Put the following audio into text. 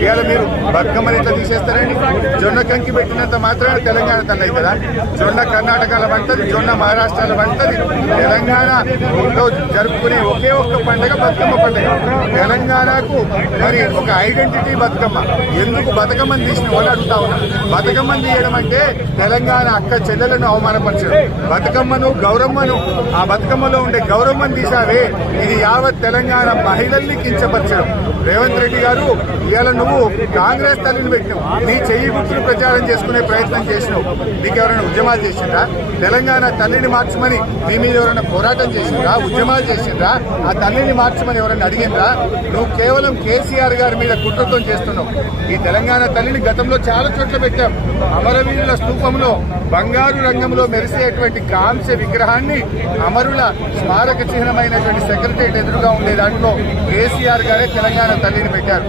ఇవాళ మీరు బతుకమ్మని ఎట్లా తీసేస్తారండి? జొన్న కంకి పెట్టినంత మాత్రమే తెలంగాణ తల్లి అవుతుందా జొన్న కర్ణాటకలో పంటది జొన్న మహారాష్ట్రలో పంటది తెలంగాణలో జరుపుకునే ఒకే ఒక్క పండుగ బతుకమ్మ పండుగ. తెలంగాణకు మరి ఒక ఐడెంటిటీ బతుకమ్మ. ఎందుకు బతుకమ్మని తీసిన వాళ్ళు అడుగుతా ఉన్నా. బతుకమ్మని తీయడం అంటే తెలంగాణ అక్క చెల్లెలను అవమానపరచడం. బతుకమ్మను గౌరమ్మను ఆ బతుకమ్మలో ఉండే గౌరమ్మను తీసావే ఇది యావత్ తెలంగాణ మహిళల్ని కించపరచడం. రేవంత్ రెడ్డి గారు ఇవాళ నువ్వు కాంగ్రెస్ తల్లిని పెట్టినావు. నీ చెయ్యి గుర్తులు ప్రచారం చేసుకునే ప్రయత్నం చేసినావు. నీకు ఎవరైనా ఉద్యమాలు చేసిండ్రా? తెలంగాణ తల్లిని మార్చమని మీ మీద ఎవరైనా పోరాటం చేసిండ్రా? ఉద్యమాలు చేసిండ్రా? ఆ తల్లిని మార్చమని ఎవరైనా అడిగిండ్రా? నువ్వు కేవలం కేసీఆర్ గారి మీద కుట్రత్వం చేస్తున్నావు. ఈ తెలంగాణ తల్లిని గతంలో చాలా చోట్ల పెట్టాం. అమరవీరుల స్తూపంలో బంగారు రంగంలో మెరిసేటువంటి కాంస్య విగ్రహాన్ని అమరుల స్మారక చిహ్నమైనటువంటి సెక్రటరియట్ ఎదురుగా ఉండే దాంట్లో కేసీఆర్ గారే తెలంగాణ తల్లిని పెట్టారు.